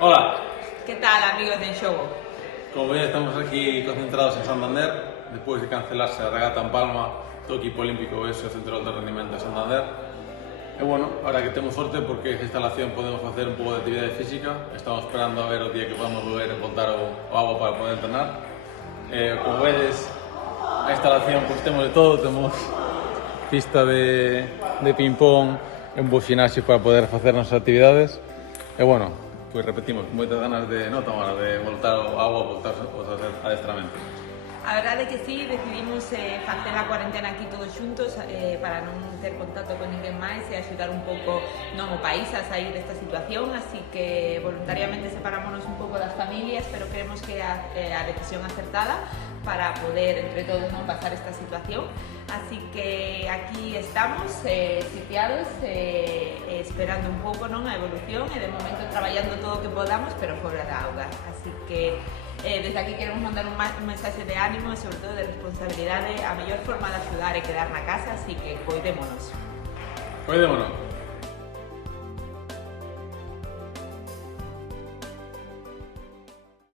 Hola, ¿Qué tal, amigos de Xogo? como veis estamos aquí concentrados en Santander despois de cancelarse a regata en Palma do equipo olímpico ese o Centro de Alto Rendimento de Santander. E bueno, ahora que temos sorte porque esta instalación podemos facer un pouco de actividade física, estamos esperando a ver o día que podamos voltar o agua para poder entrenar. Como vedes, a instalación pues temos de todo, temos pista de ping-pong, un bo xinasio para poder facer nosas actividades. E bueno, pues repetimos, con moitas ganas de non tomar, de voltar ao agua, voltar a hacer adestramento. A verdade é que sí, decidimos facer a cuarentena aquí todos xuntos para non ter contacto con ninguén máis e axudar un pouco non o país a sair desta situación, así que voluntariamente separámonos un pouco das familias, pero creemos que a decisión acertada para poder entre todos non pasar esta situación. Así que aquí estamos sitiados, esperando un pouco non a evolución e de momento traballando todo o que podamos, pero fora da auga. Así que desde aquí queremos mandar un mensaxe de ánimo e sobre todo de responsabilidade. A mellor forma de axudar é quedar na casa, así que coidémonos. Coidémonos.